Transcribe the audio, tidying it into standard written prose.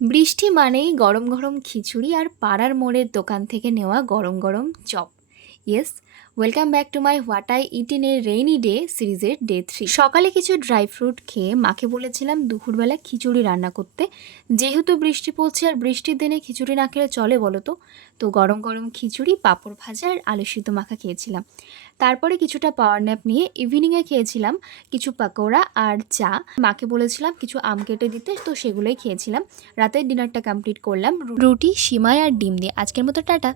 বৃষ্টি মানেই গরম গরম খিচুড়ি আর পাড়ার মোড়ের দোকান থেকে নেওয়া গরম গরম chop. Yes, welcome back to my what I it in a rainy day সিরিজের ডে 3। সকালে কিছু ড্রাই ফ্রুট খেয়ে মাকে বলেছিলাম দুপুরবেলা খিচুড়ি রান্না করতে। যেহেতু বৃষ্টি পড়ছে আর বৃষ্টির দিনে খিচুড়ি না খেলে চলে বলো তো? তো গরম গরম খিচুড়ি, পাঁপড় ভাজা আর আলু সিদ্ধ মাখা খেয়েছিলাম। তারপরে কিছুটা পাওয়ার ন্যাপ নিয়ে ইভিনিংয়ে খেয়েছিলাম কিছু পাকোড়া আর চা। মাকে বলেছিলাম কিছু আম কেটে দিতে, তো সেগুলোই খেয়েছিলাম। রাতের ডিনারটা কমপ্লিট করলাম রুটি, সিমাই আর ডিম দিয়ে। আজকের মতো টাটা।